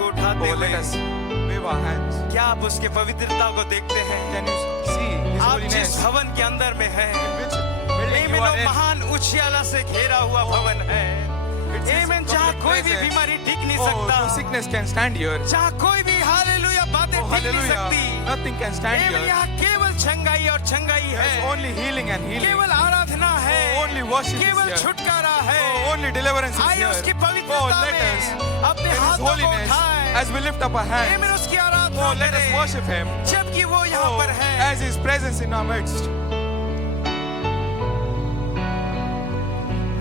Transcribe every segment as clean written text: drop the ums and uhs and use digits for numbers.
को उठाते Oh, हुए let us wave our hands. क्या आप उसके पवित्रता को देखते हैं? Can you see His आप जिस holiness? भवन के अंदर में हैं, Which building you आमीन, are वो in? महान उजियाला से घेरा हुआ भवन है। It's His आमीन, जहाँ complete कोई भी presence. बीमारी टिक नहीं Oh, सकता, no sickness can stand here. जहाँ कोई भी हालेलुया बातें Oh, टिक नहीं hallelujah. सकती, Nothing can stand आमीन, here. यहाँ केवल चंगाई और चंगाई There's है, only healing and healing. केवल आराधना है, Oh, only worship is केवल here. छुटकारा है। Oh, only deliverance is आइए here. उसकी Oh, पवित्रता let us में अपने in His हाथों को holiness उठाएं, as we lift up our hands. आमीन, उसकी आराधना Oh, let us करें, worship Him. जबकि वो यहाँ Oh, पर है। as His presence in our midst.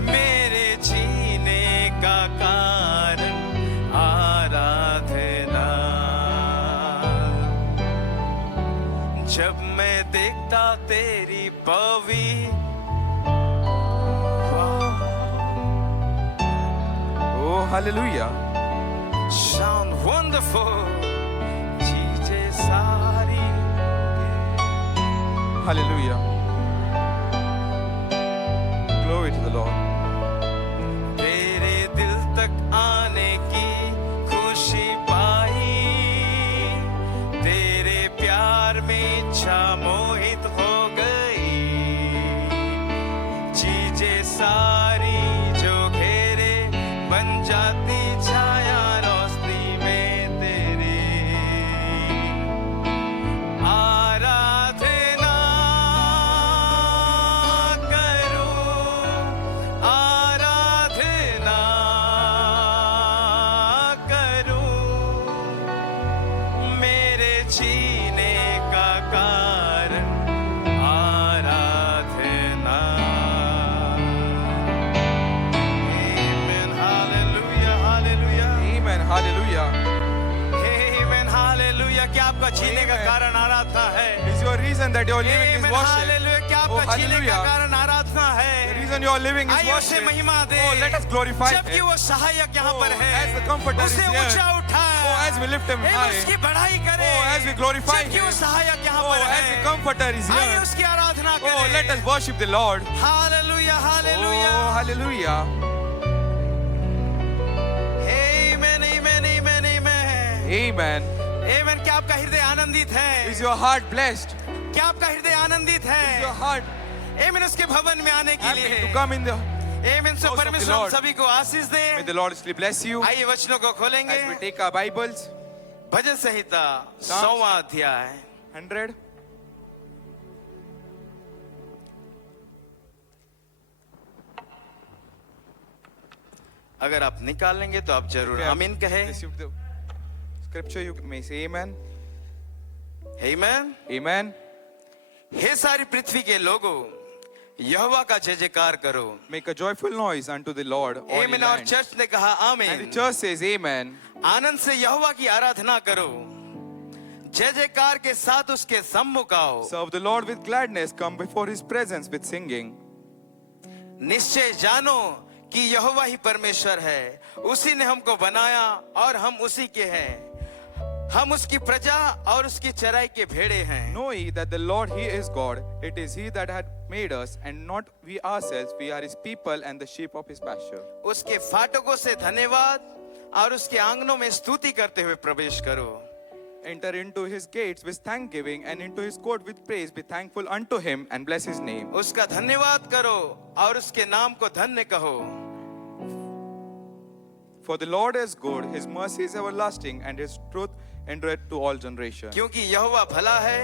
मेरे जीने का कारण आराधना, जब मैं देखता तेरी Oh, hallelujah. sound wonderful, चीजें सारी Hallelujah. Glory to the Lord. तेरे दिल तक आने की खुशी पाई, तेरे प्यार में इच्छा मोहित हो गई, चीजें सारी जो घेरे बन जाती छाया रोशनी में तेरे, आराधना करूं, आराधना करूं, मेरे जीने का कारण आराधना। Amen, hallelujah, hallelujah, Amen. Hallelujah. amen, hallelujah। क्या आपका जीने का Amen. कारण आराधना है? Is your reason that you're living is Amen, worship? hallelujah। क्या Oh, आपका जीने का hallelujah. कारण आराधना The है? reason you're living is आइए उसे worship. महिमा दे। Oh, let us glorify जबकि Him. वो सहायक यहाँ Oh, पर है, as the comforter is उसे here. ऊंचा उठाए, Oh, as we lift Him आइए high. उसकी बढ़ाई करें। Oh, as we glorify जबकि वो Him. सहायक यहाँ Oh, पर as the है, comforter is आइए here. उसकी आराधना Oh, करें। let us worship the Lord. Hallelujah, hallelujah. Oh, hallelujah. Amen, amen, amen, amen. Amen. आमेन। क्या आपका हृदय आनंदित है? Is your heart blessed? क्या आपका हृदय आनंदित Is your है? heart आमेन। उसके भवन में आने के happy लिए to come in the... amen. So house of the परमेश्वर हम Lord? सभी को आशीष May they. the Lord richly bless you आइए वचनों को खोलेंगे। as we take our Bibles. भजन संहिता 100वां अध्याय। 100. अगर आप निकाल लेंगे तो आप जरूर If you आमीन have कहें। received the scripture, you may say amen. आमीन। Amen. हे सारी पृथ्वी के लोगों, यहोवा का जय जयकार करो। Make a joyful noise unto the Lord, all ye आमीन। और lands. चर्च ने कहा And the आमीन। church says amen. आनंद से यहोवा की आराधना करो, जय जयकार के साथ उसके सम्मुख आओ। Serve the Lord with gladness. Come before His presence with singing. निश्चय जानो कि यहोवा ही परमेश्वर है, उसी ने हमको बनाया और हम उसी के हैं, हम उसकी प्रजा और उसकी चराई के भेड़े हैं। Know ye that the Lord He is God. It is He that had made us, and not we ourselves. We are His people and the sheep of His pasture. उसके फाटकों से धन्यवाद और उसके आंगनों में स्तुति करते हुए प्रवेश करो। Enter into His gates with thanksgiving and into His court with praise. Be thankful unto Him and bless His name. उसका धन्यवाद करो और उसके नाम को धन्य कहो। For the Lord is good, His mercy is everlasting, and His truth endureth to all generations. क्योंकि यहोवा भला है,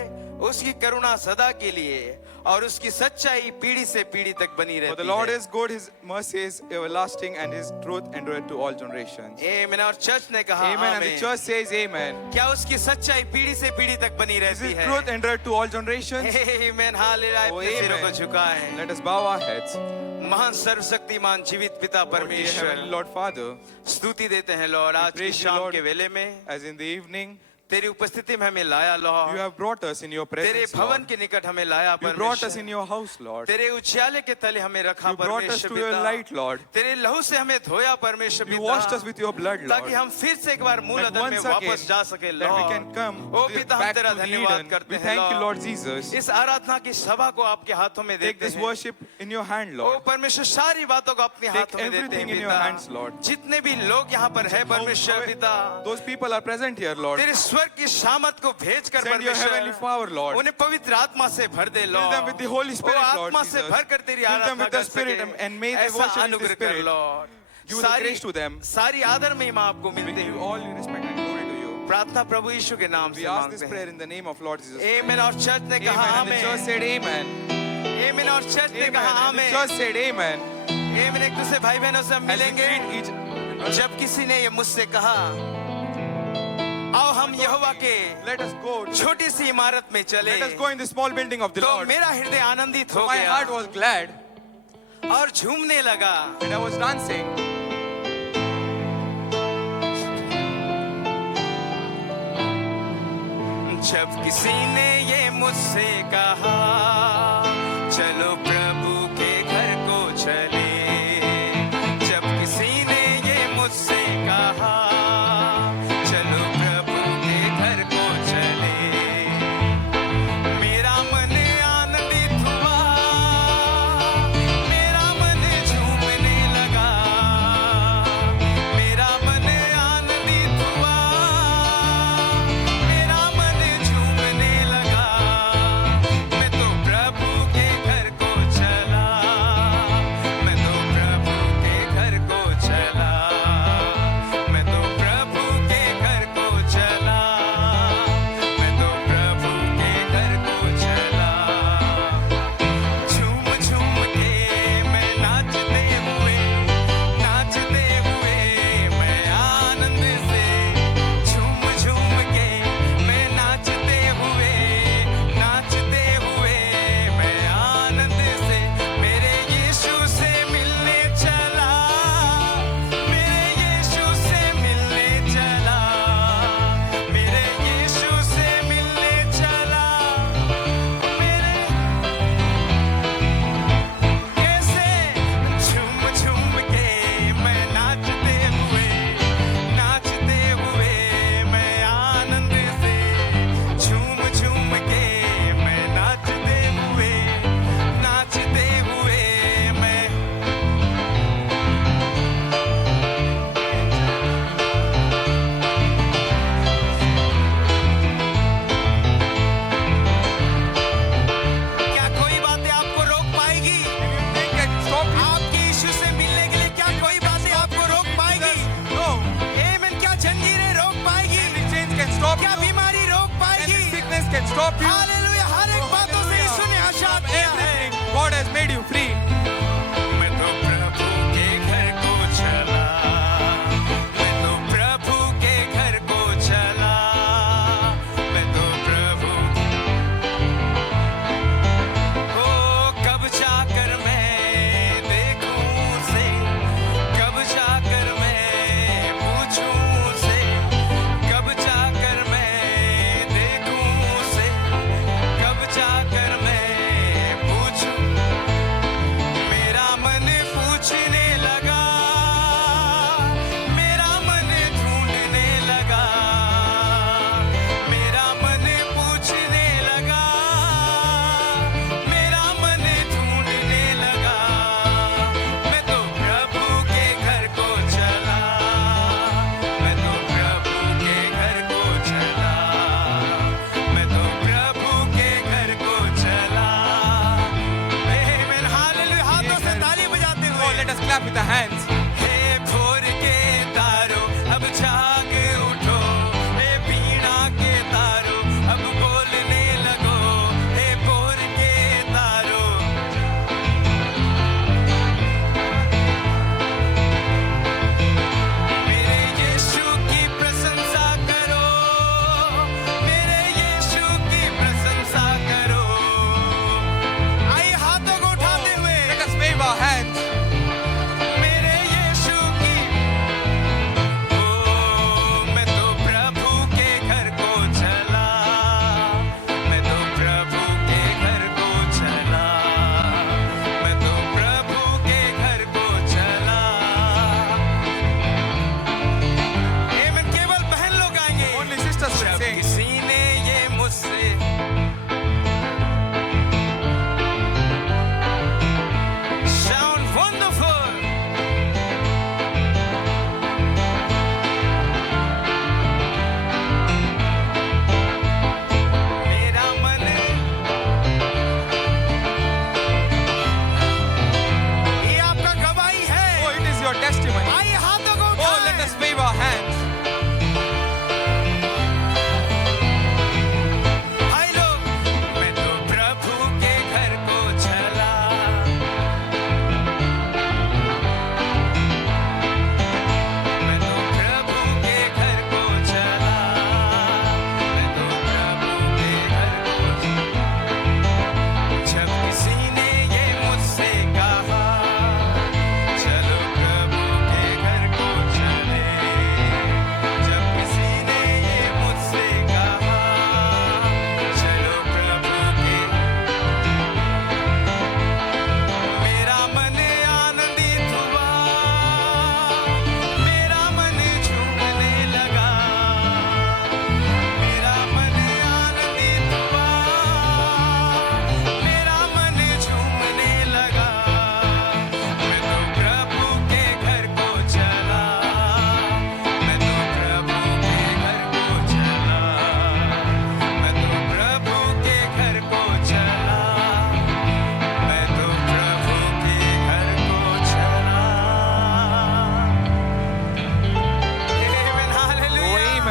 उसकी करुणा सदा के लिए और उसकी सच्चाई पीढ़ी से पीढ़ी तक बनी For the रहती Lord है। is good, His mercy is everlasting, and His truth endureth to all generations. आमीन। और चर्च ने कहा Amen. And the आमीन। church says amen. क्या उसकी सच्चाई पीढ़ी से पीढ़ी तक बनी Is रहती His है? truth endureth to all generations? आमीन, हालेलुया। Oh, अपने सिरों को amen. झुकाएं। Let us bow our heads. महान सर्वशक्तिमान जीवित पिता Oh, dear परमेश्वर, Heavenly Lord Father, स्तुति देते हैं लॉर्ड आज की praise you, शाम Lord. के वेले में। as in the evening, तेरी उपस्थिति में हमें लाया You Lord, have brought us in your तेरे presence, भवन Lord. के निकट हमें लाया You brought us in परमेश्वर, your house, Lord. तेरे उजियाले के तले हमें रखा You brought us परमेश्वर to your पिता, light, Lord. तेरे लहू से हमें धोया परमेश्वर You washed us पिता, with your blood, ताकि Lord. हम फिर से एक बार मूल That अदन में once वापस again, जा सके that we Lord. can come ओ पिता, हम back तेरा to the धन्यवाद Eden. करते We हैं thank you, Lord Lord, Jesus. इस आराधना की सभा को आपके हाथों में Take देते this हैं। worship in your hand, O Lord. परमेश्वर, सारी बातों को अपने Take हाथों में देते everything हैं in your पिता। hands, Lord. जितने भी लोग यहाँ पर है परमेश्वर पिता, Those people are present here, Lord. तेरे स्वर्ग की शामत को भेज कर Send your heavenly परमेश्वर power, Lord. उन्हें पवित्र आत्मा से भर दे Fill Lord, them with the Holy Spirit, O Lord आत्मा से Jesus. भर कर तेरी Fill them Aradhana with the कर Spirit सके, and may they ऐसा worship in the अनुग्रह कर Spirit. Lord. Give the grace to them. सारी आदर महिमा आपको We मिलती give है। all respect and glory to you. प्रार्थना प्रभु यीशु के नाम We से ask this मांगते prayer हैं, in the name of Lord Jesus. आमीन। और चर्च ने कहा Amen. And the church आमीन, said amen. आमीन। और चर्च ने कहा Amen. And the आमीन, church said amen. आमीन। एक दूसरे भाई बहनों से हम As we मिलेंगे। greet each जब किसी ने ये मुझसे कहा, आओ हम यहोवा के let us go. छोटी सी इमारत में चले, Let us go in the small building of the तो Lord. मेरा हृदय आनंदित हो My heart गया was glad और झूमने लगा। and I was dancing. जब किसी ने ये मुझसे कहा, चलो प्रभु के घर को चले, जब किसी ने ये मुझसे कहा, चलो प्रभु के घर को चले, मेरा मन आनंदित हुआ, मेरा मन झूमने लगा, मेरा मन आनंदित हुआ, मेरा मन झूमने लगा। मैं तो प्रभु के घर को चला, मैं तो प्रभु के घर को चला, मैं तो प्रभु के घर को चला, मैं तो प्रभु के घर को चला। झूम झूम के मैं नाचते हुए मैं आनंद से, झूम झूम के मैं नाचते हुए मैं आनंद से, मेरे यीशु से मिलने चला, मेरे यीशु से मिलने चला, मेरे यीशु से मिलने चला, मेरे कैसे झूम झूम के मैं नाचते हुए मैं आनंद से, झूम झूम के मैं नाचते हुए मैं क्या कोई बातें आपको रोक पाएगी? They can stop you. आपके यीशु से मिलने के लिए क्या कोई बातें आपको रोक पाएगी? No. आमीन। क्या जंजीरें रोक पाएगी? Any chains can stop क्या you. बीमारी रोक Any पाएगी? sickness can stop you. Hallelujah. हर एक बातों से यीशु ने आजाद किया है। Everything. God has made you free. मैं तो प्रभु के घर को चला, मैं तो प्रभु के घर को चला, मैं तो प्रभु ओ कब जाकर मैं देखूं उसे, कब जाकर मैं पूछूं उसे, कब जाकर मैं देखूं उसे, कब जाकर मैं पूछूं।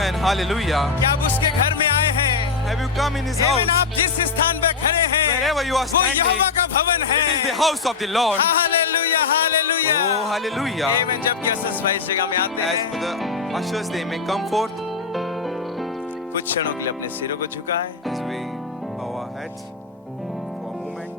Amen. Hallelujah. क्या आप उसके घर में आए हैं? Have you come in His Amen. house? आप जिस स्थान पे खड़े हैं, Wherever you are वो standing, यहोवा का भवन है। it is the house of the Lord. Hallelujah, hallelujah. Oh, hallelujah. Amen. जब गेस्ट्स भाई इस जगह में आते As हैं, for the ushers, they may come forth कुछ क्षणों के लिए अपने सिरों को झुकाएं। as we bow our heads for a moment.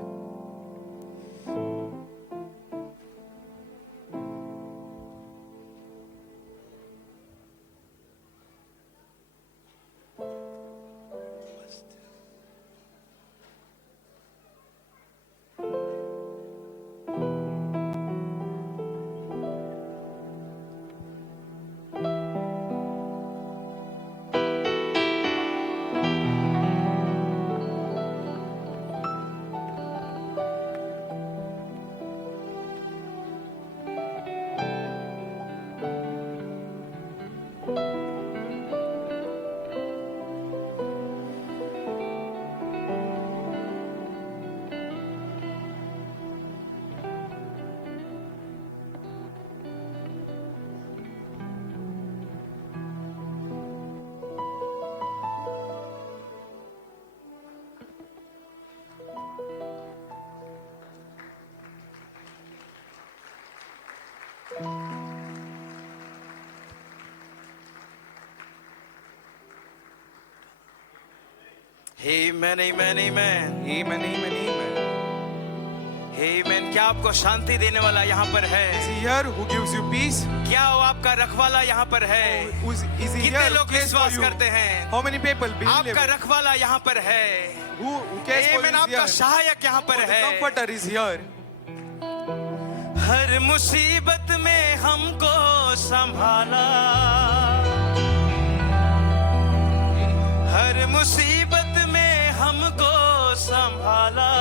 Amen, amen, amen. Amen, amen, amen. Amen. क्या आपको शांति देने वाला यहाँ पर Is है? He here who gives you peace? क्या वो आपका रखवाला यहाँ पर है? Is He कितने here who लोग cares for विश्वास you? करते हैं? How many people believe? आपका रखवाला यहाँ पर है। Who cares for you Amen. is आपका here? सहायक यहाँ पर The है। Comforter is here. हर मुसीबत में हमको संभाला, हर मुसीबत में हमको संभाला,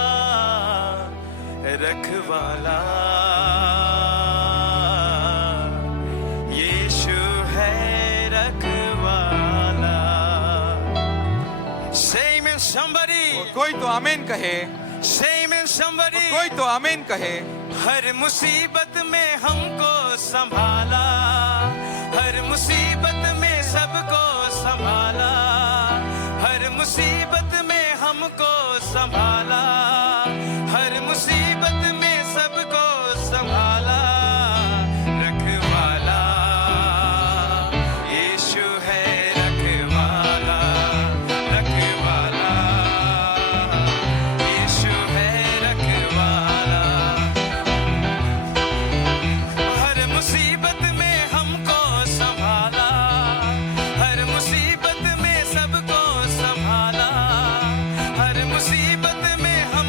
रखवाला यीशु है रखवाला। Say amen somebody. कोई तो आमीन कहे. Say amen somebody. कोई तो आमीन कहे. हर मुसीबत में हमको संभाला, हर मुसीबत में सबको संभाला, हर मुसीबत में हमको संभाला, हर मुसीबत में सबको संभाला, रखवाला यीशु है रखवाला, रखवाला यीशु है रखवाला। हर मुसीबत में हमको संभाला, हर मुसीबत में सबको संभाला, हर मुसीबत में हम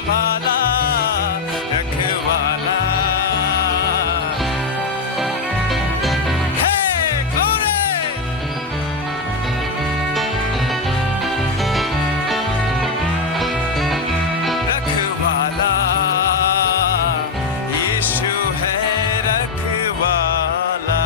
संभाला रखवाला। हे ग्लोरी। रखवाला यीशु है रखवाला।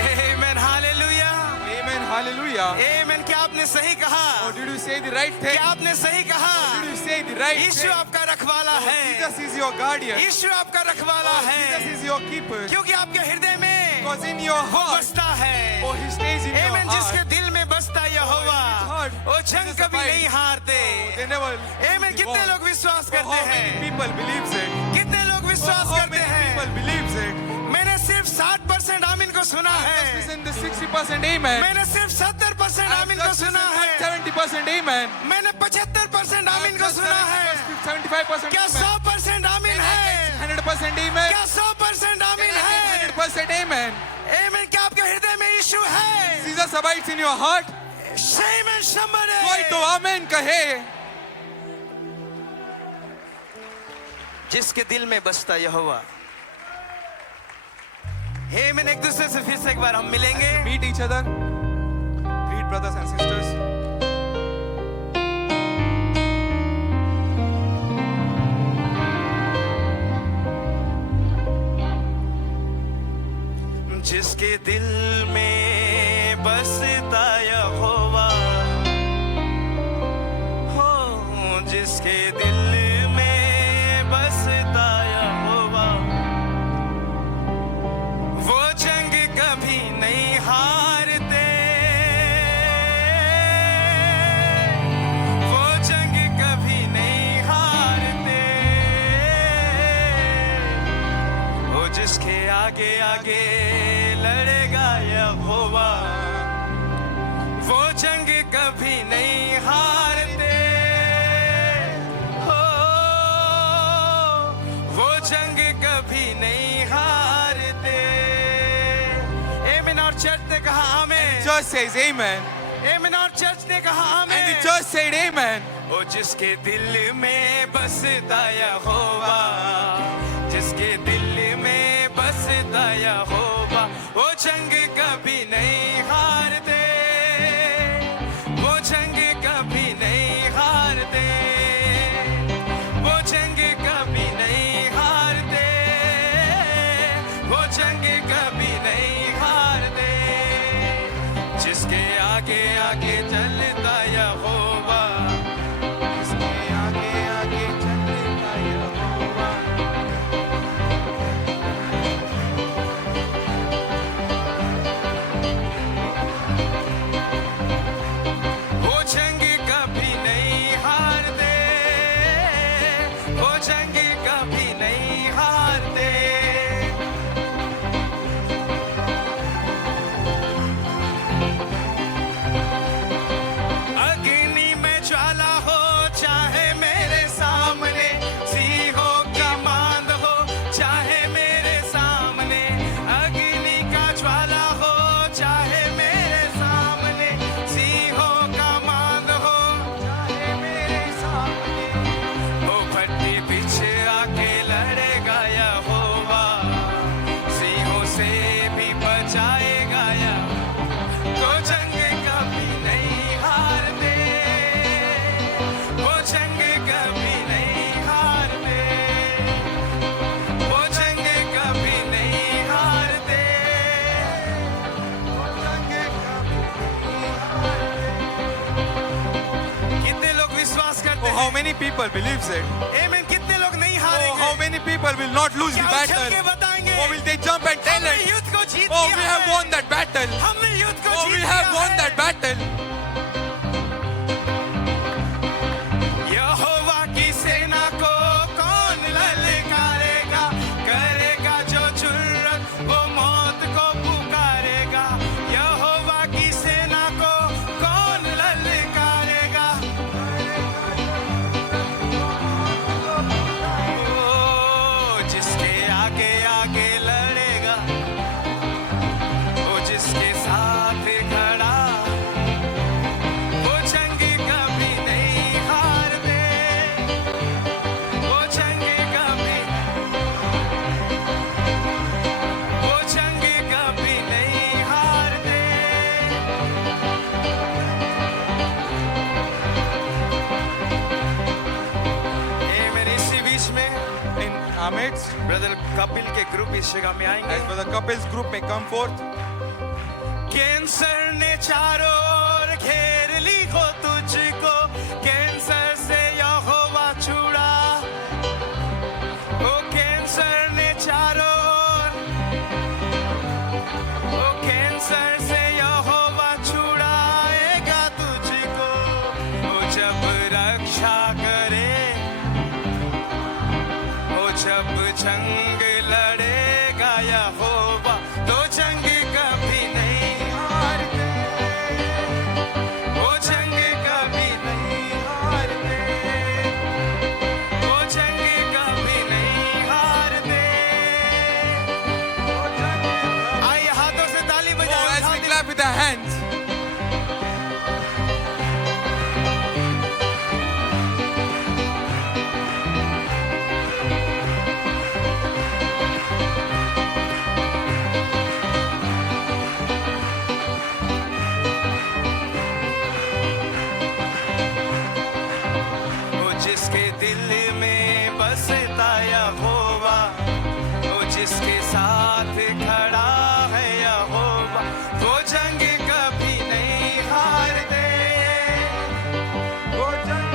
Amen hallelujah. Amen. Hallelujah. आमेन। क्या आपने सही कहा? Or did you say the right thing? क्या आपने सही कहा? Did you say the right Yeshu thing? आपका रखवाला Oh, है। Jesus is your guardian. यीशु आपका रखवाला Oh, है, Jesus is your keeper. क्योंकि आपके हृदय में Because in your वो heart, बसता है। oh, He stays in your आमेन। जिसके heart. दिल में बसता यहोवा in his heart, वो जंग Jesus कभी abides. नहीं हारते। They never. आमेन। कितने लोग विश्वास Oh, करते how many हैं? people believes it? कितने लोग विश्वास Oh, how करते many हैं? people believes it? मैंने सिर्फ 60% आमीन को सुना Just है। listen the 60% amen. मैंने सिर्फ 70% I've आमीन को just सुना listened है। 70% amen. मैंने 75% आमीन को सुना है। 75% क्या amen. 100% आमीन है? 100% amen. क्या 100% आमीन है? 100% amen. आमीन। क्या आपके हृदय में यीशु है? Jesus abides in your heart. Amen somebody। कोई तो amen कहे. जिसके दिल में बसता यहोवा। आमीन। एक दूसरे से फिर से एक बार हम मिलेंगे। Meet each other. Greet brothers and sisters. जिसके दिल में बसता यहोवा हो, जिसके दिल में बसता यहोवा, वो जंग कभी नहीं हारते, वो जंग कभी नहीं हारते। वो जिसके आगे आगे लड़ेगा यहोवा, वो जंग कभी नहीं हारते। हो, वो जंग कभी नहीं हारते। आमीन। और चर्च ने कहा आमीन। Church says amen. आमीन। और चर्च ने कहा And the आमीन। church said amen. वो जिसके दिल में बसता यहोवा, जिसके दिल में बसता यहोवा, वो जंग कभी नहीं हारते, वो जंग कभी नहीं हारते, वो जंग कभी नहीं हारते, वो जंग कभी नहीं हारते। जिसके आगे आगे चलता यहोवा, जिसके आगे आगे चलता यहोवा, वो जंग कभी नहीं हारते, वो जंग कभी नहीं हारते। अग्नि में ज्वाला हो चाहे मेरे सामने, सिंहों की मांद हो चाहे मेरे सामने, अग्नि का ज्वाला हो चाहे मेरे सामने, सिंहों का मांद हो चाहे मेरे सामने, वो भट्टी पीछे आके लड़ेगा यहोवा, सिंहों से भी बचाएगा यहोवा। वो जंग कभी नहीं हारते, वो जंग कभी नहीं हारते, वो जंग कभी नहीं हारते, वो जंग कभी नहीं हारते। कितने लोग विश्वास करते Oh, हैं? how many people believes it? आमीन। कितने लोग नहीं Oh, how हारेंगे? many people will not lose the क्या उछल के battle? बताएंगे? Or will they jump and tell हमने it? युद्ध को जीत Oh, लिया we have है। won that battle. हमने युद्ध को Oh, जीत we लिया have won है। that battle. यहोवा की सेना को कौन ललकारेगा, करेगा जो जुर्रत वो मौत को पुकारेगा। यहोवा की सेना को कौन ललकारेगा, ओ जिसके आगे आगे लड़ेगा, वो जिसके साथ खड़ा, midst. ब्रदर कपिल के ग्रुप इस जगह में आएंगे। As Brother Kapil's group may come forth. Cancer ने चारों ओर घेर ली हो तुझको, कैंसर से यहोवा छुड़ा। ओ कैंसर ने चारों ओर, ओ कैंसर से यहोवा छुड़ाएगा तुझको। ओ जब रक्षा करे, ओ जब जंग लड़ेगा यहोवा, तो जंग कभी नहीं हारते। वो जंग कभी नहीं हारते, वो जंग कभी नहीं हारते। आइए हाथों से ताली Oh, बजाएं। as we clap with our hands. वो जिसके दिल में बसता यहोवा, वो जिसके साथ खड़ा है यहोवा, वो जंग कभी नहीं हारते। वो जंग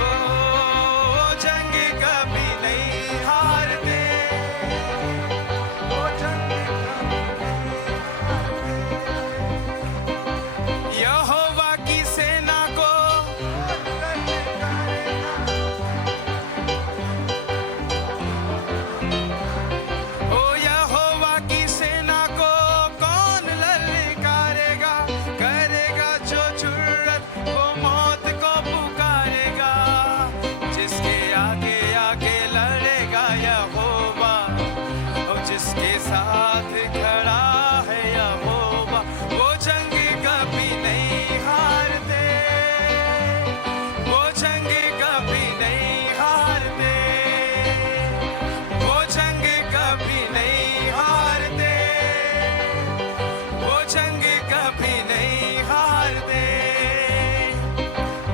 वो जंग कभी नहीं हारते। वो जंग यहोवा की सेना को ओ यहोवा की सेना को कौन ललकारेगा। करेगा जो जुर्रत वो मौत को पुकारेगा। जिसके आगे आगे लड़ेगा यहोवा, और जिसके साथ खड़ा है यहोवा, वो जंग कभी नहीं हारते। वो जंग कभी नहीं हारते। वो जंग कभी नहीं हारते। वो जंग कभी नहीं हारते।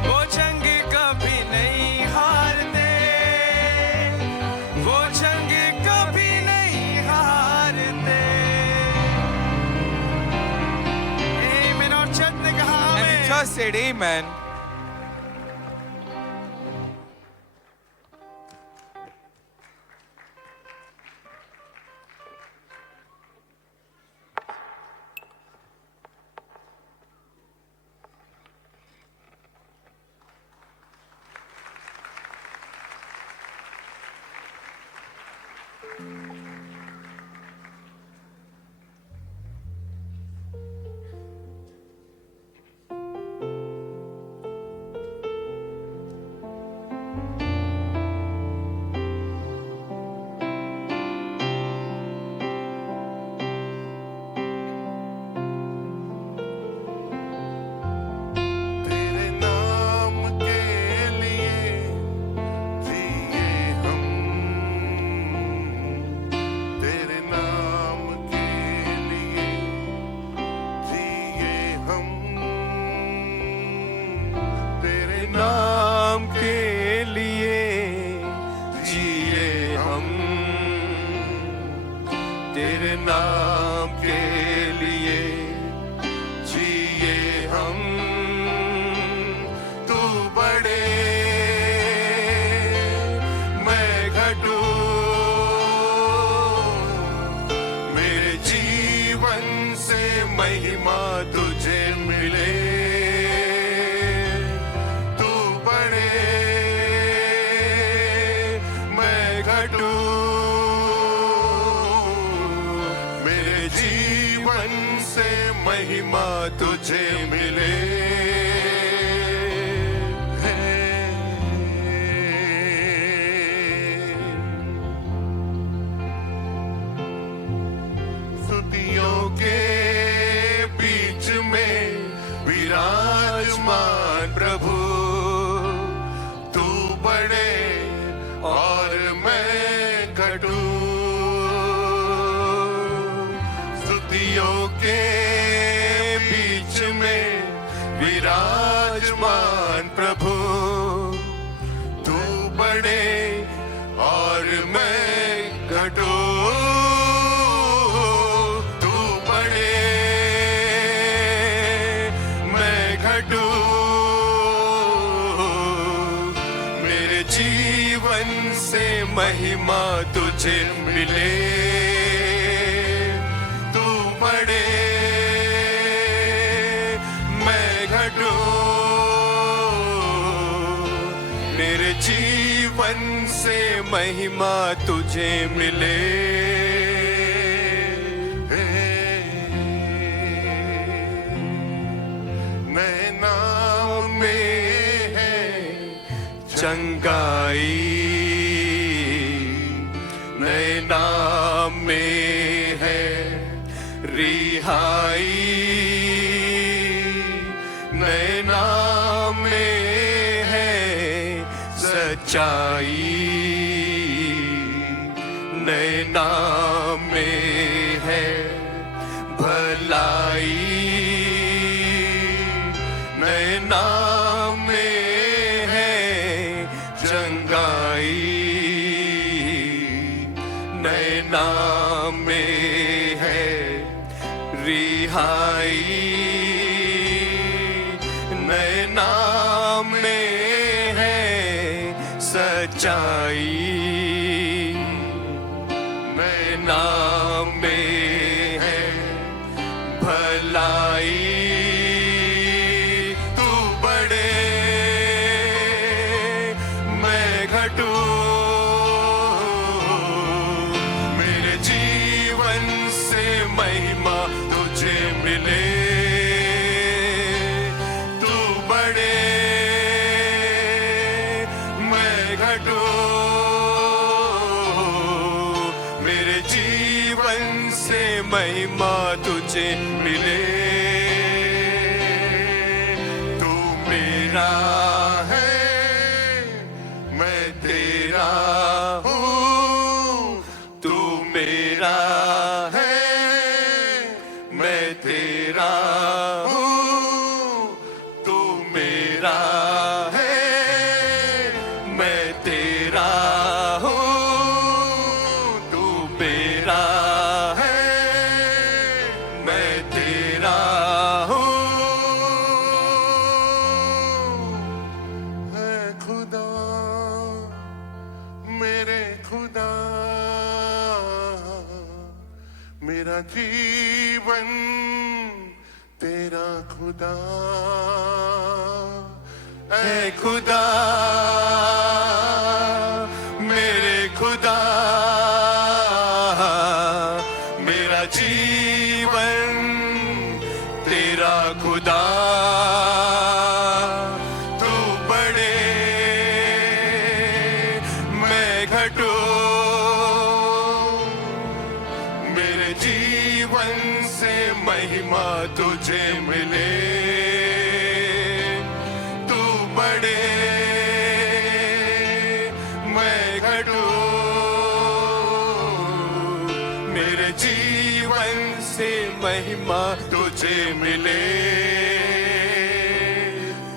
वो जंग कभी नहीं हारते। वो जंग कभी नहीं हारते। आमीन। और चर्च ने कहा And the आमीन। church said, Amen. तेरे नाम के लिए जिए हम, तेरे नाम के लिए जिए हम, तेरे नाम के लिए जिए हम, तेरे नाम के लिए जिए हम। तू बड़े मैं घटूं, मेरे जीवन से महिमा तुझे मिले। तू बड़े मैं घटूं, मेरे जीवन से महिमा तुझे मिले। स्तुतियों के बीच में विराजमान प्रभु, तू बड़े और मैं घटूं। स्तुतियों के बीच में विराजमान प्रभु, तू बड़े घटूं, मेरे जीवन से महिमा तुझे मिले। तू बढ़े मैं घटूं, मेरे जीवन से महिमा तुझे मिले। नए नाम में है चंगाई, नए नाम में है रिहाई, नए नाम में है सच्चाई, नए नाम में है भलाई, नए नाम में है चंगाई, नए नाम में है रिहाई, नए नाम में है सच्चाई, नए नाम में है भलाई। तू बढ़े मैं घटूं, मेरे जीवन से महिमा तुझे मिले। तू बढ़े मैं घटूं, मेरे जीवन से महिमा तुझे मिले। तू मेरा है मैं तेरा हूँ, तू मेरा है मैं तेरा हूँ, तू मेरा है मैं तेरा हूँ, तू मेरा है मैं तेरा हूँ। है खुदा मेरे खुदा, मेरा जीवन तेरा खुदा। है खुदा मेरे खुदा, मेरा जीवन तेरा खुदा। तू बढ़े मैं घटूं, मेरे जीवन से महिमा तुझे मिले। तू बढ़े मैं घटूं, मेरे जीवन से महिमा तुझे मिले।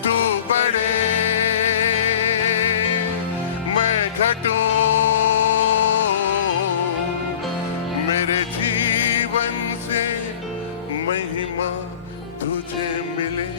तू बढ़े मैं घटूं, मेरे जीवन से महिमा तुझे मिले।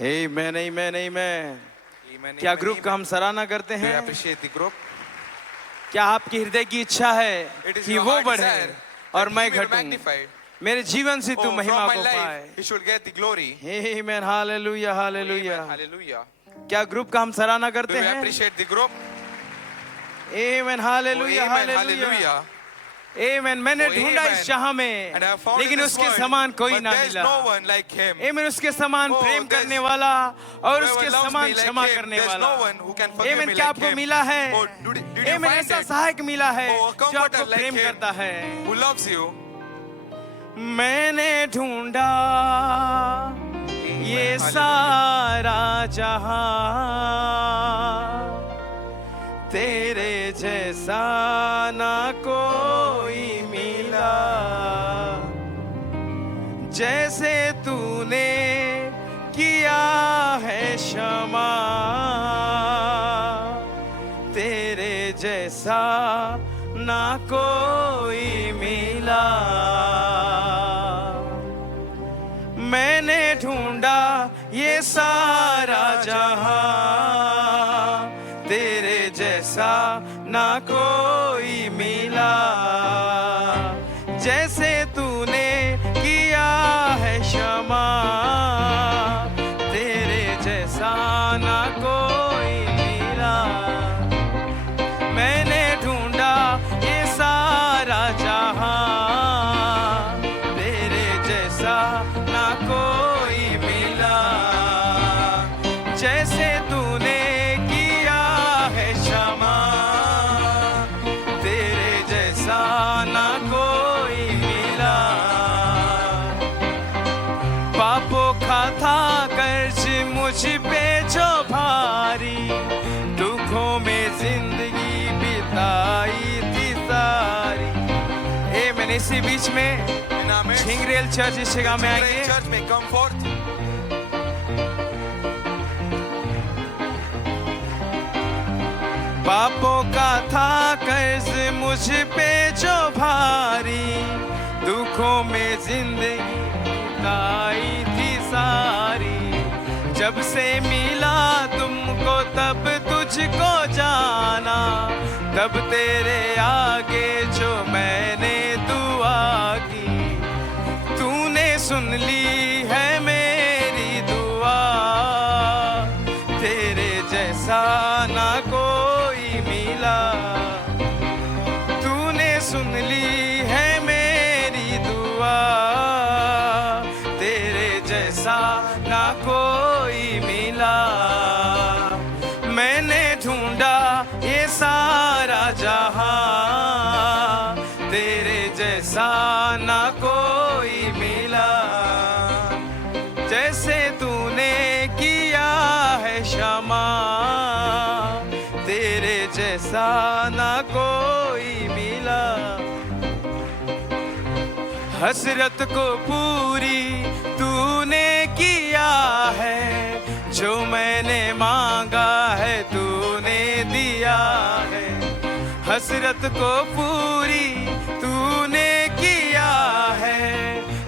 Amen, amen, amen. Amen, क्या amen, ग्रुप का amen. हम सराहना करते Do you हैं? appreciate the group? क्या आपकी हृदय की इच्छा है It is कि your वो heart बढ़े desire और that मैं he will be घटूं, magnified. मेरे जीवन से तू Oh, महिमा from my को life, पाए। he should get the glory. Amen, hallelujah, hallelujah. Amen, hallelujah. क्या ग्रुप का हम सराहना Do करते you हैं? appreciate the group? Amen, Oh, hallelujah, amen, hallelujah. hallelujah. Amen. मैंने Oh, ढूंढा amen. इस जहां में, And I have found लेकिन in this उसके world, समान कोई but ना there's मिला। no one like him. Amen. उसके समान Oh, प्रेम there's- करने वाला और Whoever उसके loves समान me like क्षमा him, करने there's वाला। no one who can forgive Amen. me क्या like आपको him. मिला है? Oh, did you Amen. find ऐसा it? सहायक मिला है Oh, a जो comforter आपको like प्रेम him. करता है। Who loves you? मैंने ढूंढा ये Hallelujah. सारा जहां, तेरे जैसा ना कोई मिला, जैसे तूने किया है क्षमा, तेरे जैसा ना कोई मिला। मैंने ढूंढा ये सारा जहां, तेरे जैसा ना कोई मिला, जैसे तूने किया है क्षमा, तेरे जैसा ना कोई मिला। मैंने ढूंढा ये सारा जहां, तेरे जैसा ना कोई मिला, जैसे तूने किया है क्षमा, तेरे जैसा ना कोई मिला। पापों का था कर्ज मुझ पे जो भारी, दुखों में जिंदगी बिताई थी सारी। मैंने इसी बीच में झिंगरेल चर्च इस जगह में आएंगे। चर्च में कम फोर्थ। पापों का था कर्ज मुझ पे जो भारी, दुखों में जिंदगी बिताई थी सारी। जब से मिला तुमको तब तुझको जाना, तब तेरे आगे जो मैंने दुआ की, तूने सुन ली है मेरी दुआ, तेरे जैसा ना कोई मिला। तूने सुन ली है मेरी दुआ, तेरे जैसा ना कोई मिला। मैंने ढूंढा ये सारा जहां, तेरे जैसा ना कोई मिला, जैसे तूने किया है क्षमा, तेरे जैसा ना कोई मिला। हसरत को पूरी तूने किया है, जो मैंने मांगा है तूने दिया है। हसरत को पूरी तूने किया है,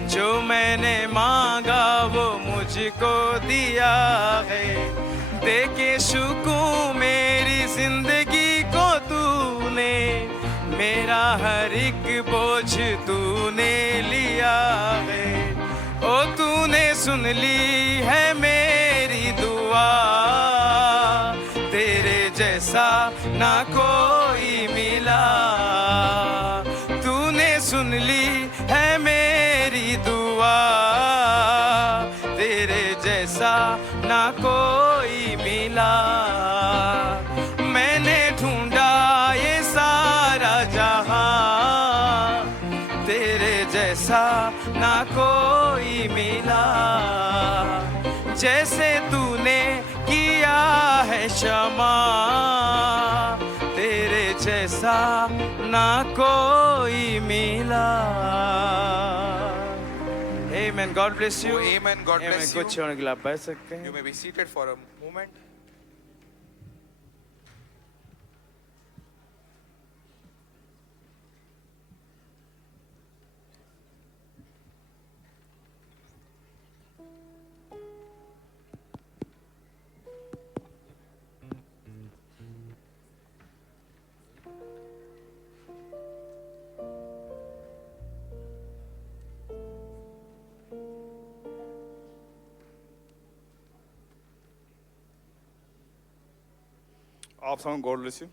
जो मैंने मांगा वो मुझको दिया है। देके सुकून मेरी जिंदगी को तूने, मेरा हर एक बोझ तूने लिया है। ओ तूने सुन ली है मेरी दुआ, तेरे जैसा ना कोई मिला। तूने सुन ली है मेरी दुआ, तेरे जैसा ना कोई मिला। मैंने ढूंढा ये सारा जहां, तेरे जैसा ना कोई मिला, जैसे तूने किया है क्षमा, तेरे जैसा ना कोई मिला। Amen. God bless you. Amen. God bless you. कुछ होने के लिए आप बैठ सकते हैं। You may be seated for a moment. आप सब गॉड ब्लेस यू।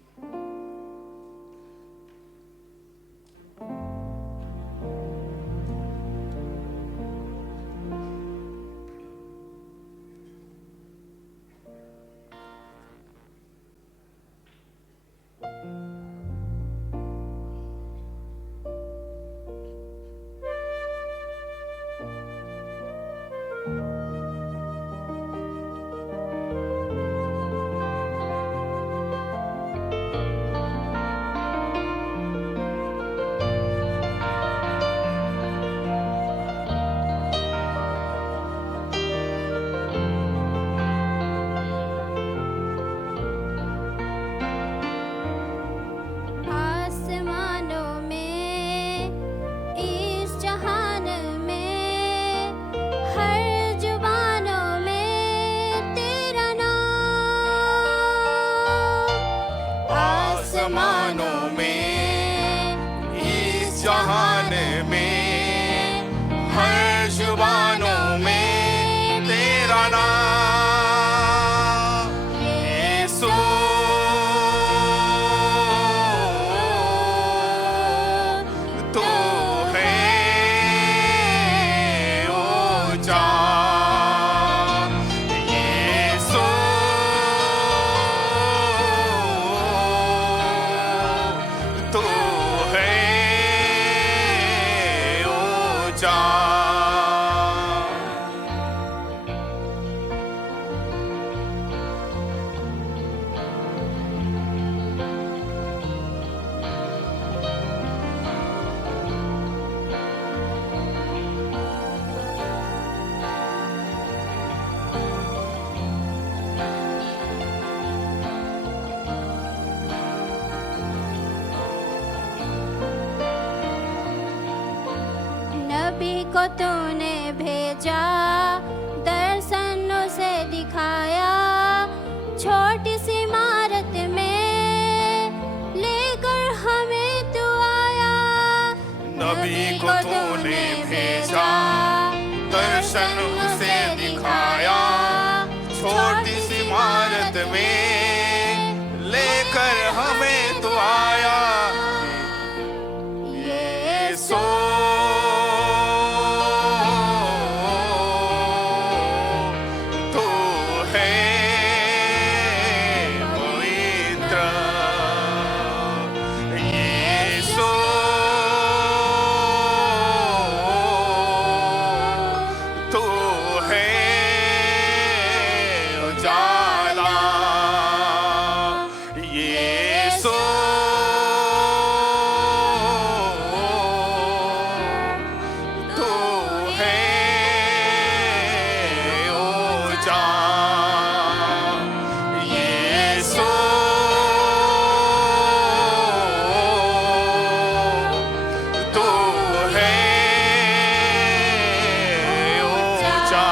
आसमानों में इस जहान में हर जुबानों में तेरा नाम यीशु तो है ऊंचा यीशु तो है ऊंचा नबी को तूने भेजा, दर्शन उसे दिखाया, छोटी सी इमारत में लेकर हमें तू आया। नबी को तूने भेजा, दर्शन उसे दिखाया, छोटी सी इमारत में लेकर हमें तू आया यीशु तू है पवित्र यीशु तू है उजाला यीशु तू है उजाला यीशु तू है ऊंचा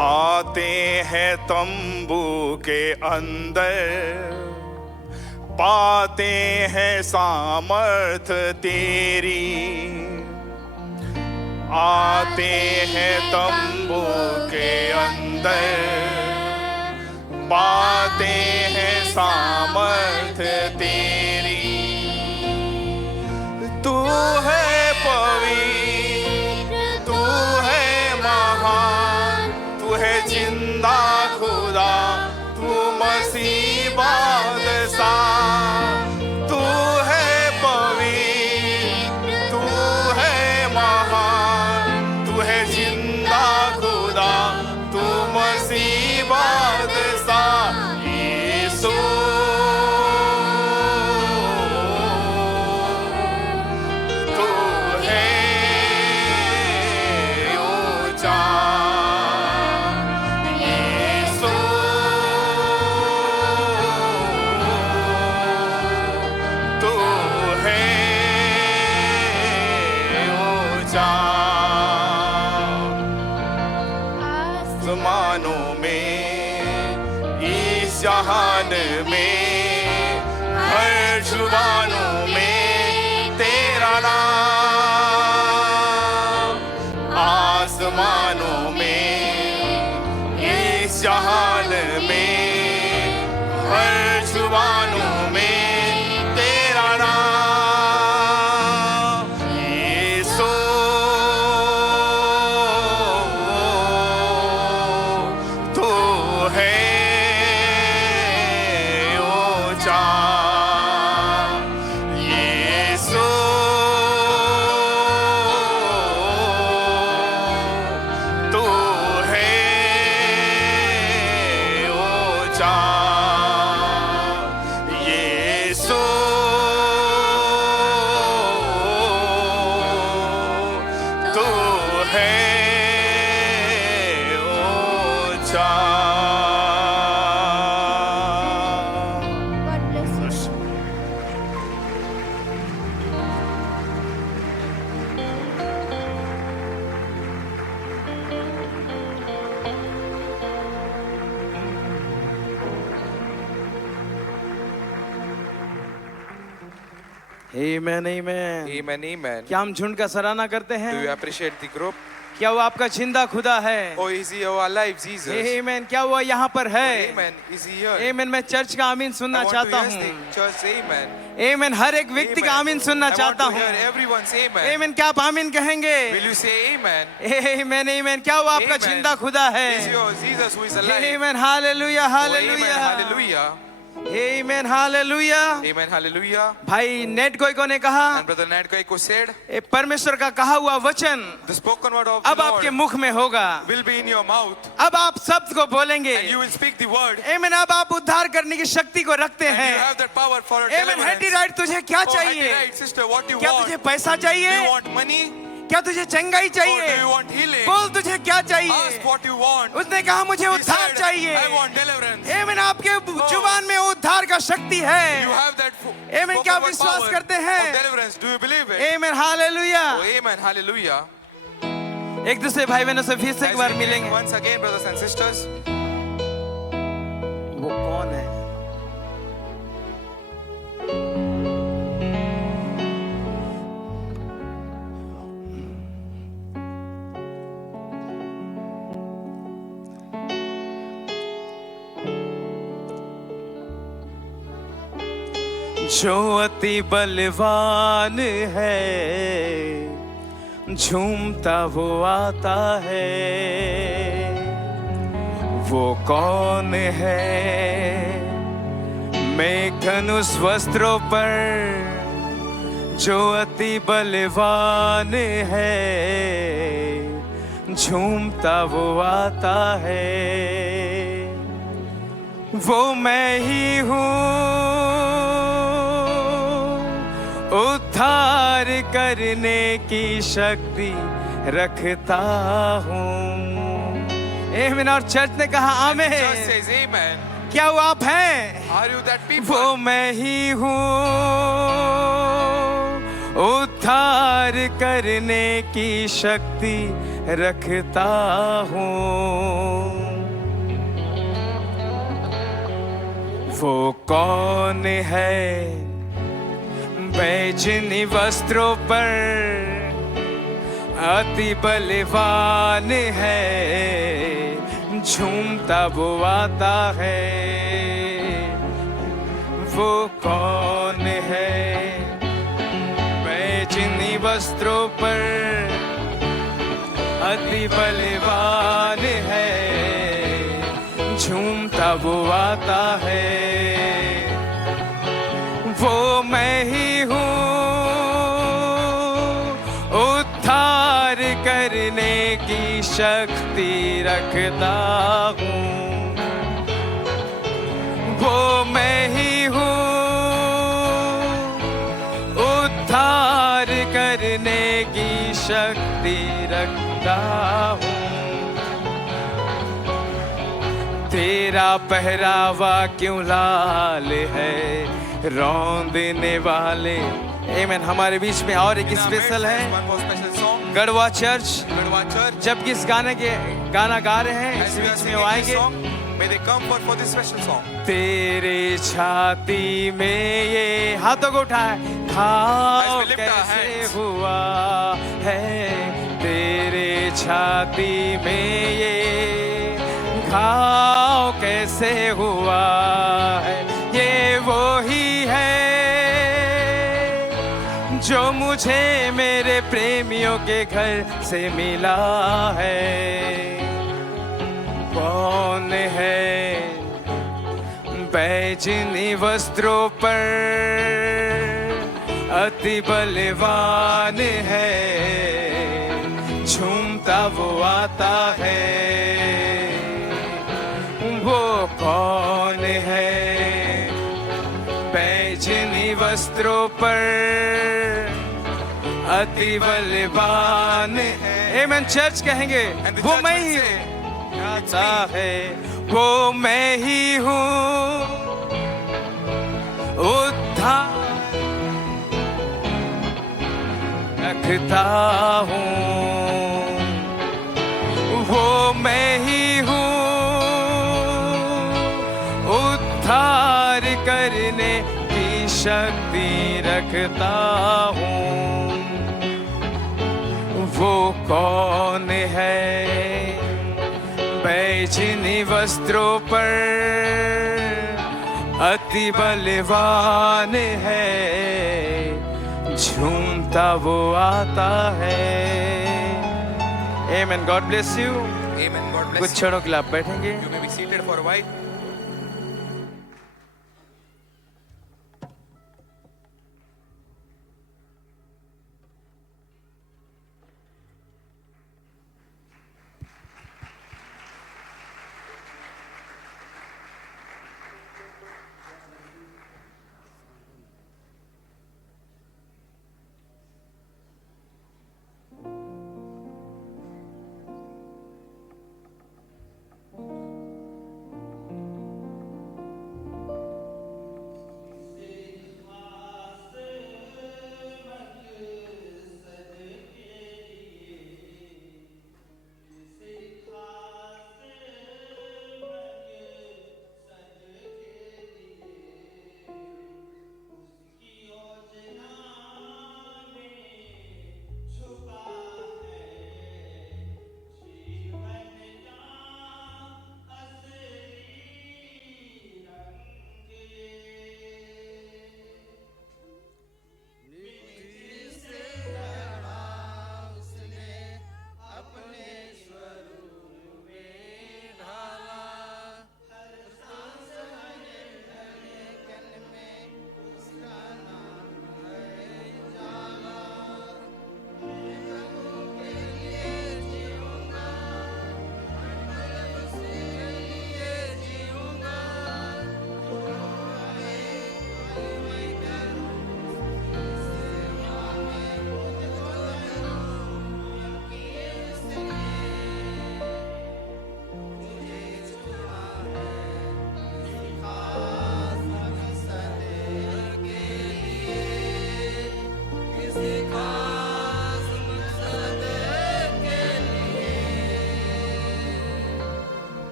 आते हैं तंबू के अंदर पाते हैं सामर्थ तेरी आते हैं तंबू के अंदर पाते हैं सामर्थ तेरी तू है पवित्र तू है महान तू है जिंदा खुदा तू मसीह बादशाह तू है पवित्र तू है महान तू है जिंदा खुदा तू मसीह बादशाह यीशु तू है ऊंचा यीशु तू है ऊंचा आसमानों में इस जहान में हर जुबानों में तेरा नाम आसमानों में इस जहान में हर जुबानों में तेरा नाम यीशु तू है ऊंचा यीशु तू है सोचा God bless you. Amen, amen. Amen, amen. क्या हम झुंड का सराहना करते Do you हैं? appreciate the group? क्या वो आपका जिंदा खुदा है? Oh, is he our alive Jesus? Amen. क्या वो यहाँ पर है? Amen. Is he here? Amen. मैं चर्च का आमीन I सुनना want चाहता to hear हूँ. the church say amen. Amen. हर एक व्यक्ति का आमीन सुनना I want चाहता to hear हूँ. everyone say amen. Amen. क्या आप आमीन कहेंगे? Will you say amen? Amen, amen. क्या वो आपका Amen. जिंदा खुदा Is है? your Jesus who is alive? Amen. Hallelujah, Oh, amen. hallelujah. Hallelujah. Amen, hallelujah. Amen. Hallelujah. भाई नेट कोई ने कहा And Brother Nat Koiko said, ये परमेश्वर का कहा हुआ वचन the spoken word of the अब आपके Lord मुख में होगा. will be in your mouth. अब आप शब्द को बोलेंगे. And you will speak the word. Amen. अब आप उद्धार करने की शक्ति को रखते And you हैं. have that power for Amen. deliverance. Hattie right तुझे क्या Oh, चाहिए? right, sister, what do you क्या want? तुझे पैसा Do you चाहिए? want money? क्या तुझे चंगाई Or do चाहिए? you want healing? बोल तुझे क्या Ask चाहिए? what you want. उसने कहा मुझे He उद्धार said, चाहिए. I want deliverance. Amen. आपके जुबान में उद्धार का शक्ति You है. have that Amen. spoken क्या word विश्वास power करते of हैं? deliverance. Do you believe it? Amen. Hallelujah. Oh, amen. Hallelujah. एक दूसरे भाई बहनों से फिर से As एक बार we meet मिलेंगे. once again, brothers and sisters. वो कौन है? जो अति बलवान है, झूमता वो आता है. वो कौन है? मेघधनुष वस्त्रों पर जो अति बलवान है, झूमता वो आता है. वो मैं ही हूँ, उद्धार करने की शक्ति रखता हूँ. आमीन. और चर्च ने कहा Church आमीन. says amen. क्या वो आप हैं? Are you that people? वो मैं ही हूँ, उद्धार करने की शक्ति रखता हूँ. वो कौन है? बैजनी वस्त्रों पर अति बलवान है, झूमता वो आता है. वो कौन है? बैजनी वस्त्रों पर अति बलवान है, झूमता वो आता है. वो मैं ही हूँ, उद्धार करने की शक्ति रखता हूँ. वो मैं ही हूँ, उद्धार करने की शक्ति रखता हूँ. तेरा पहरावा क्यों लाल है, रौंदने वाले. आमीन. हमारे बीच में और एक In our स्पेशल midst, है. one more special song. Garhwa church Gadwa Church. जबकि इस गाना गा रहे हैं, As इस we are बीच में singing वो this आएंगे. song, may they come forth for this special song. तेरे छाती में ये हाथों को उठाए, घाव As we lift our कैसे hands. हुआ है. तेरे छाती में ये घाव कैसे हुआ है. ये वो ही है जो मुझे मेरे प्रेमियों के घर से मिला है. कौन है? बैजनी वस्त्रों पर अति बलवान है, झूमता वो आता है. वो कौन है? बैजनी वस्त्रों पर अति बलवान है. आमीन. चर्च कहेंगे And the वो church मैं will ही say, हूँ, आता है, वो मैं ही हूँ, उद्धार रखता हूँ, वो मैं ही हूँ, उद्धार करने की शक्ति रखता हूँ। वो कौन है बैजनी वस्त्रों पर अति बलवान है, झूमता वो आता है। Amen. God bless you. Amen. God कुछ bless you. क्षणों के लिए आप बैठेंगे। You may be seated for a while.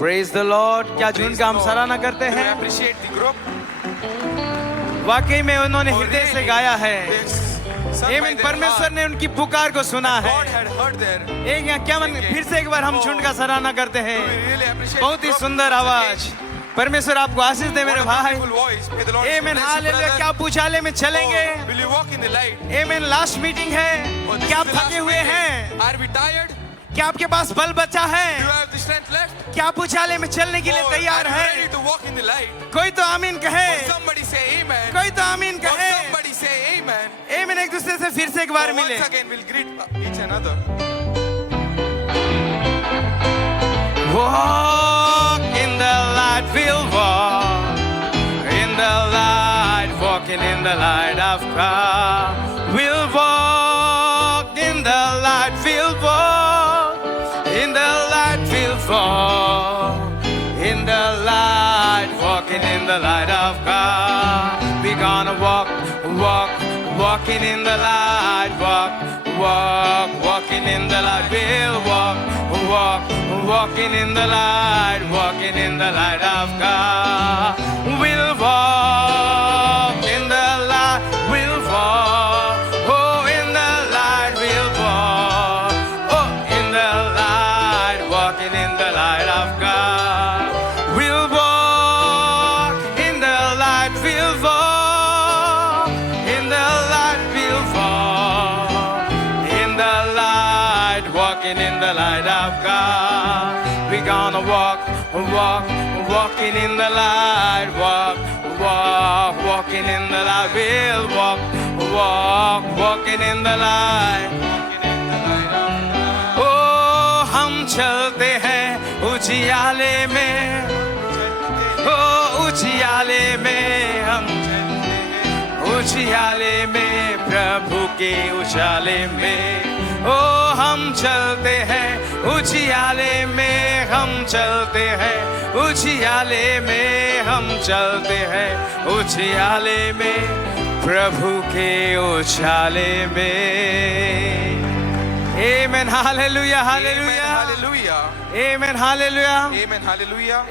Praise the Lord. क्या झुंड का हम सराहना करते Do we हैं? appreciate the group? वाकई में उन्होंने Oh, हृदय से really? गाया है। They sung by आमीन। their परमेश्वर heart. ने उनकी पुकार को सुना है। God had heard their. एक यहाँ क्या मन फिर से एक बार हम झुंड का सराहना करते Do we हैं। really appreciate बहुत the ही group? सुंदर आवाज। परमेश्वर आपको आशीष दे मेरे What a भाई। beautiful voice. May the Lord आमीन। bless you, hallelujah. brother. क्या आप उजाले में चलेंगे? Oh, will you walk in the light? आमीन। लास्ट मीटिंग है। Oh, this क्या is आप the last थके हुए meeting. हैं? Are we tired? क्या आपके पास बल बचा Do you है? have the strength left? क्या आप उजाले में चलने के लिए Oh, तैयार are you ready हैं? to walk in the light? कोई तो आमीन कहे। Somebody say amen. कोई तो आमीन Oh, कहे। somebody say amen. आमीन। एक दूसरे से फिर से एक बार Oh, मिले। once again, we'll greet each another. Walk in the light, we'll walk in the light, walking in the light of God. We'll walk in the light, we'll walk in the light, we'll walk in the light, walking in the light of God. We're gonna walking in the light, walking in the light, we'll walking in the light, walking in the light of God. We'll walk in the light, we'll walk, oh, in the light, we'll walk, oh, in the light, walking in the light of God. We'll walk in the light, we'll walk, in the light, we'll walk, in the light, walking in the light of God. We're gonna walking in the light, walking in the light. We'll walking in the light. Oh, हम चलते हैं उजियाले में, oh, उजियाले में हम उजियाले में, प्रभु के उजाले में। ओ हम चलते हैं उजियाले में, हम चलते हैं उजियाले में, हम चलते हैं उजियाले में, प्रभु के उजाले में। आमेन। Hallelujah, Amen. Hallelujah, Hallelujah. आमेन, हालेलुया, Amen. Hallelujah.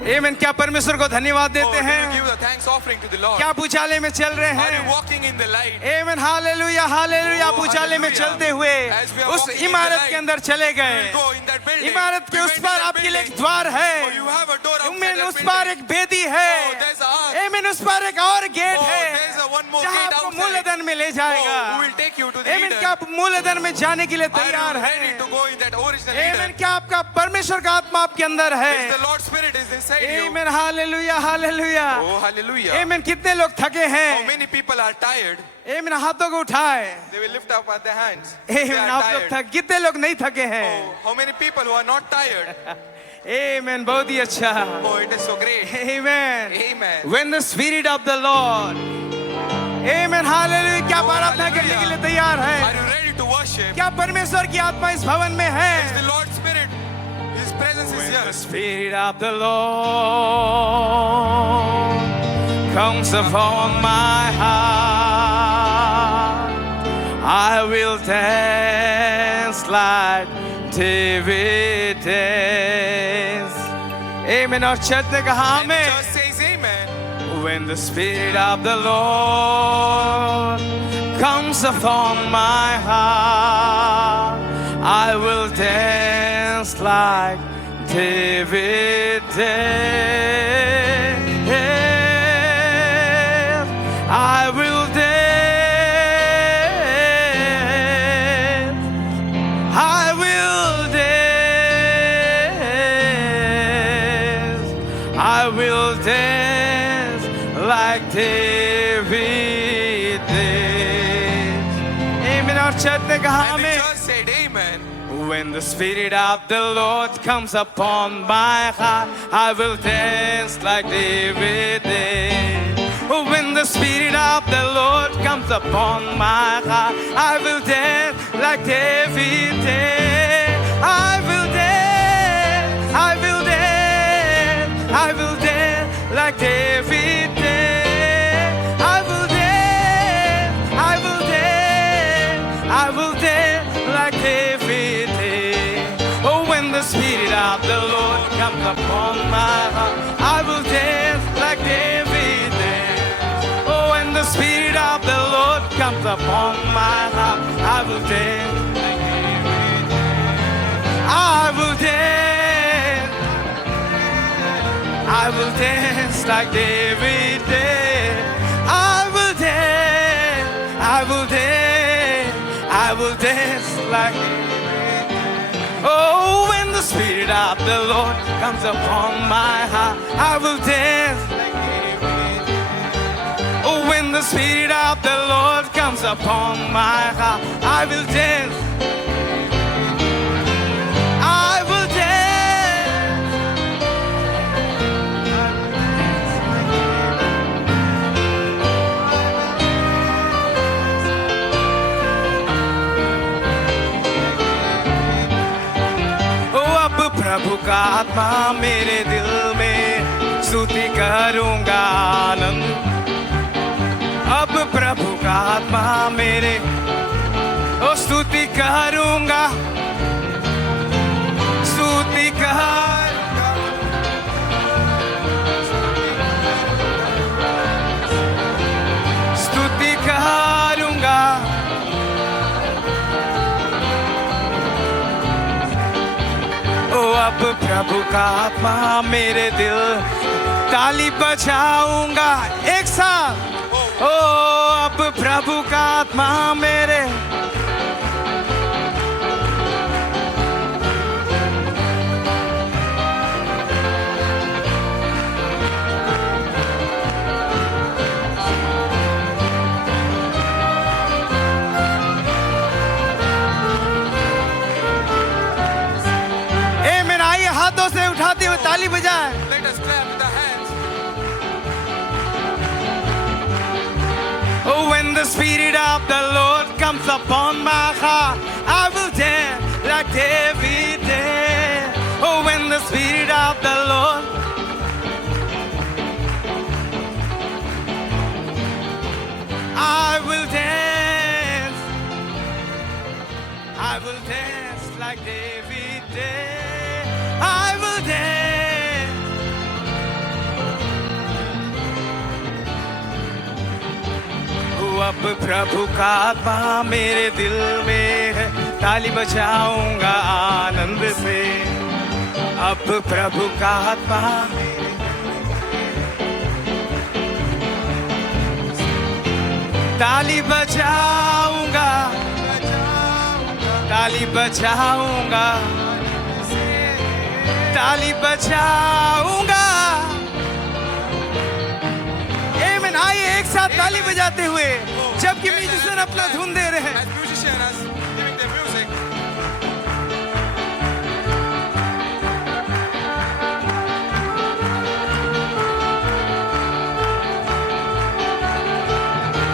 आमेन। क्या परमेश्वर को धन्यवाद Oh, देते do you हैं? give the thanks offering to the Lord? क्या आप उजाले में चल रहे Are you हैं? walking in the light? Amen. Hallelujah, hallelujah. आप Oh, उजाले में hallelujah. चलते हुए As we are उस walking in the इमारत light, के अंदर चले गए। We'll go in that building. इमारत के We उस went पार in that आपके लिए एक building. द्वार Oh, है। you have a door outside आमीन। that उस पार building. एक बेदी है। Oh, there's a ark. आमीन। उस पार एक और गेट Oh, है there's a one more जहाँ gate आपको outside. मूलधन में ले जाएगा। Oh, who will take you to the आमीन। Eden? क्या आप मूलधन में जाने के लिए Are तैयार you हैं? ready to go in that original आमीन। Eden? क्या आपका परमेश्वर का आत्मा आपके अंदर है? Is the Lord's Spirit is inside you? आमीन। Hallelujah, hallelujah, Oh, hallelujah. आमीन। कितने लोग थके How हैं? many people are tired? आमीन। हाथों को उठाए। They will lift up their hands. They आमीन। are आप लोग tired. थक, कितने लोग नहीं थके हैं? Oh, how many people who are not tired? आमीन। बहुत ही अच्छा। Oh, it is so great. Amen. Amen. When the Spirit of the Lord, Amen, Hallelujah। क्या Oh, आराधना करने hallelujah. के लिए तैयार Are है? you ready to worship? क्या परमेश्वर की आत्मा इस भवन में Is the है? Lord's Spirit? His presence is When here. the Spirit of the Lord comes upon my heart, I will dance like David danced. Amen। और चर्च ने कहा And the amen. church says amen. When the Spirit of the Lord comes upon my heart, I will dance like David danced. I will dance. I will dance. I will dance like David did. Amen। और church ने कहा And the amen. church said amen. When the Spirit of the Lord comes upon my heart, I will dance like David did. When the Spirit of the Lord comes upon my heart, I will dance like David did. I will dance, I will dance, I will dance like David did. I will dance, I will dance, I will dance like David did. Oh, when the Spirit of the Lord comes upon my heart, I will dance like David danced. Oh, when the Spirit of the Lord comes upon my heart, I will dance like David danced. I will dance. I will dance like David danced. I will dance. I will dance. I will dance like oh, when the Spirit of the Lord comes upon my heart, I will dance like David. Oh, when the Spirit of the Lord comes upon my heart, I will dance. I will dance. Oh, अब प्रभु का आत्मा मेरे दिल में स्तुति करूंगा आनंद अब प्रभु का आत्मा मेरे ओ स्तुति करूंगा स्तुति करूंगा स्तुति करूंगा ओ अब प्रभु का आत्मा मेरे दिल ताली बजाऊंगा एक साथ ओ अब प्रभु का आत्मा मेरे आमेन आइए हाथों से उठाते हुए ताली बजाएं Let us clap with our hands. Oh, when the Spirit of the Lord comes upon my heart, I will dance like David danced. Oh, when the Spirit of the Lord, I will dance. I will dance like David danced. I will dance. अब प्रभु का आत्मा मेरे दिल में है ताली बजाऊंगा आनंद से अब प्रभु का आत्मा ताली बजाऊंगा ताली बजाऊंगा ताली बजाऊंगा आमेन आइए एक साथ ताली बजाते हुए जबकि म्यूजिशियन अपना धुन दे रहे हैं As musicians giving their music.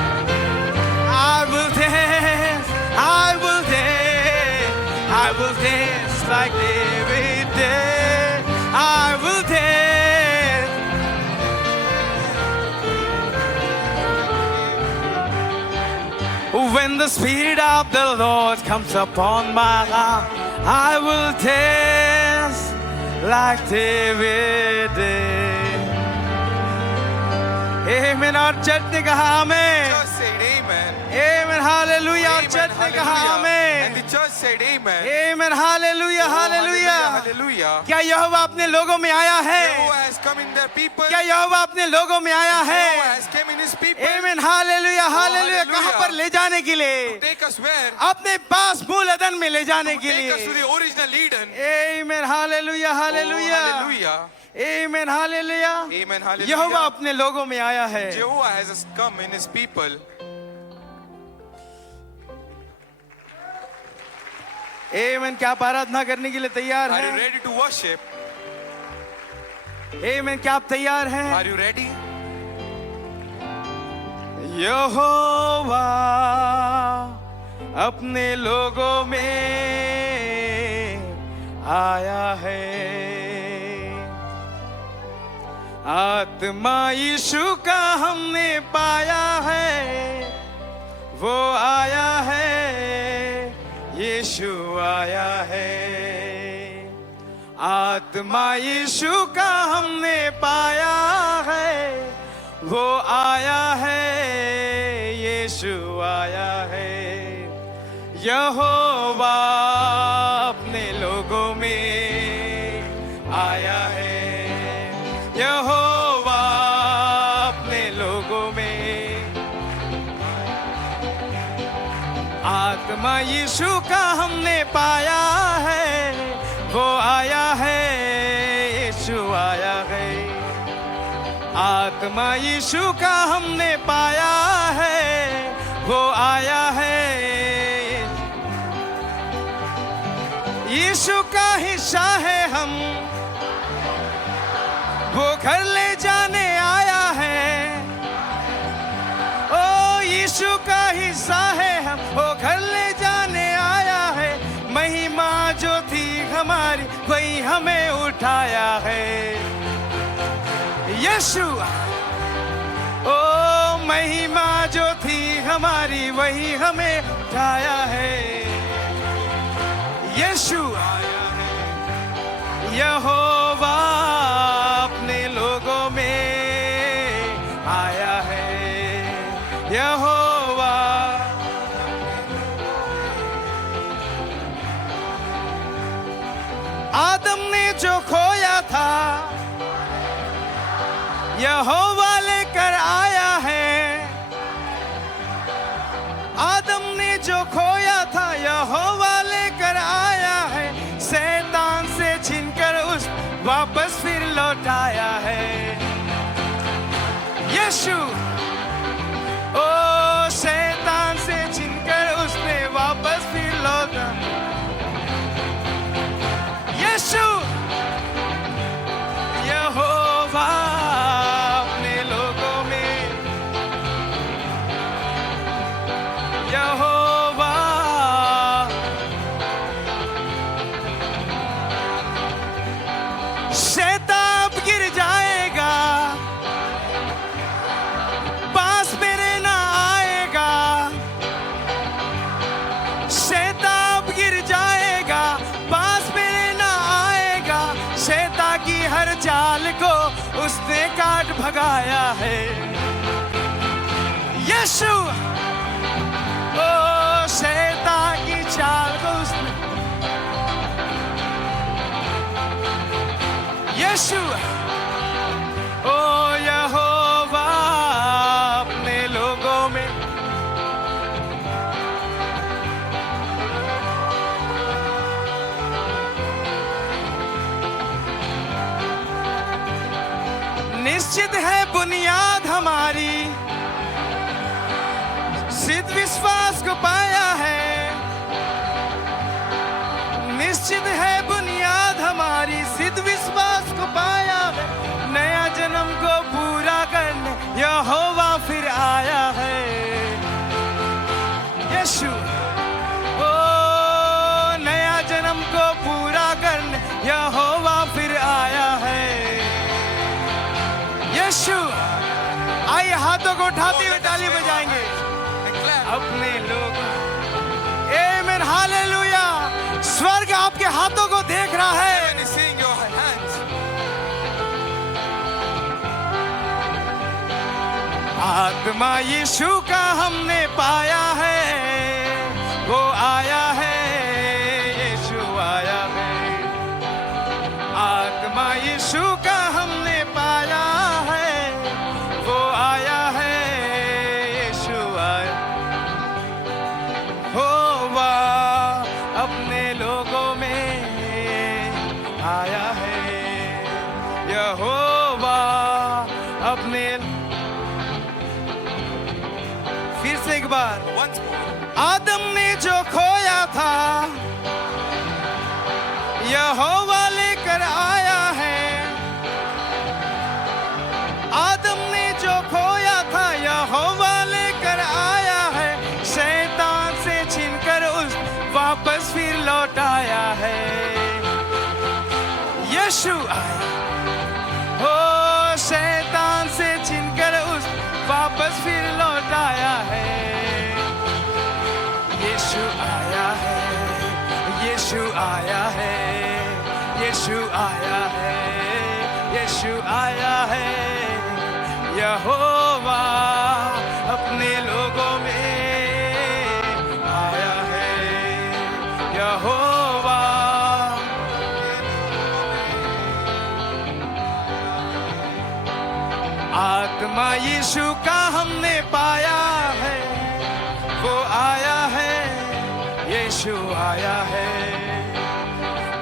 I will dance, I will dance, I will dance like David danced. I will dance. When the Spirit of the Lord comes upon my heart, I will dance like David danced. Amen. और church ने कहा आमेन. Church said amen. Amen. Hallelujah. और Amen. Church ने कहा Hallelujah. Amen. And the church said amen. Amen. Hallelujah. Hallelujah. Hallelujah. क्या यहोवा अपने लोगों में आया है? Jehovah has come in their people. क्या यहोवा अपने लोगों में आया Jehovah है? has come in his people. Amen. Hallelujah. Hallelujah. hallelujah. कहाँ पर ले जाने के लिए? Take us where? अपने पास मूल अदन में ले जाने के Take us to लिए. the original Eden. Amen. Hallelujah. Oh, Hallelujah. hallelujah. Amen. Hallelujah. Amen. Hallelujah. यहोवा अपने लोगों में आया है. Jehovah has come in his people. Amen. क्या आप आराधना करने के लिए तैयार Are you हैं? ready to worship? Amen. क्या आप तैयार हैं? Are you ready? यहोवा अपने लोगों में आया है. आत्मा यीशु का हमने पाया है. वो आया है. यीशु आया है. आत्मा यीशु का हमने पाया है, वो आया है, यीशु आया है। यहोवा अपने लोगों में आया है, यहोवा अपने लोगों में। आत्मा यीशु का हमने पाया है, वो आया है, यीशु आया है। आत्मा यीशु का हमने पाया है, वो आया है। यीशु का हिस्सा है हम, वो घर ले जाने आया है। ओ यीशु का हिस्सा है हम, वो घर ले जाने आया है। महिमा जो थी हमारी वही हमें उठाया है। यीशु, ओ महिमा जो थी हमारी वही हमें उठाया है। यीशु आया है, यहोवा अपने लोगों में आया है। यहोवा आदम ने जो खोया था यहोवा लेकर आया है। आदम ने जो खोया था यहोवा लेकर आया है। शैतान से छीनकर उस वापस फिर लौटाया है। यीशु, ओ शैतान से छीनकर उसने वापस फिर लौटा। यीशु, यहोवा अपने लोगों में, यहोवा शैतान अब गिर जाएगा, पास मेरे ना आएगा। शैतान अब गिर जाएगा, पास मेरे ना आएगा। शैतान की हर चाल को उसने काट भगाया है। यीशु, ओ शैतान की चाल को उसने। यीशु, ओ यहोवा अपने लोगों में। निश्चित है बुनियाद हमारी, सिद्ध विश्वास को पाया है। निश्चित है बुनियाद हमारी, सिद्ध विश्वास को पाया है। नया जन्म को पूरा करने यहोवा फिर आया है। यीशु, ओ नया जन्म को पूरा करने यहोवा फिर आया है। यीशु, आइए हाथों को उठाते हुए ताली बजाएंगे अपने लोग। आमीन, हालेलुया। स्वर्ग आपके हाथों को देख रहा है। Heaven is seeing your hands. आत्मा यीशु का हमने पाया है, वो आया है, यीशु आया है। आत्मा यीशु का हमने पाया है, वो आया है, यीशु आया। होवा अपने लोगों में आया है। यहोवा अपने, फिर से एक बार। Once more. आदम ने जो खोया था यहोवा लेकर आया है। आदम ने जो खोया था यहोवा लेकर आया है। शैतान से छीनकर उस वापस फिर लौटाया है। यीशु आया, हो शैतान से छीनकर उस वापस फिर लौटाया है। यीशु आया है, यीशु आया है, यीशु आया है, यीशु आया है, यहोवा अपने लोगों में आया है, यहोवा आत्मा यीशु का हमने पाया है, वो आया है, यीशु आया है,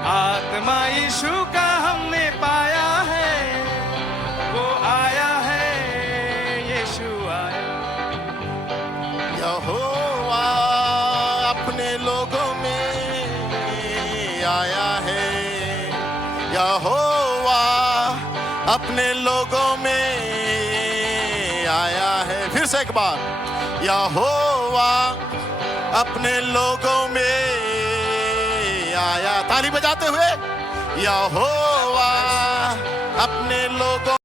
आत्मा यीशु का हमने पाया है, वो आया है, यीशु आया। यहोवा अपने लोगों में आया है, यहोवा अपने लोगों में आया है। फिर से एक बार, यहोवा अपने लोगों में आया। ताली बजाते हुए, यहोवा अपने लोगों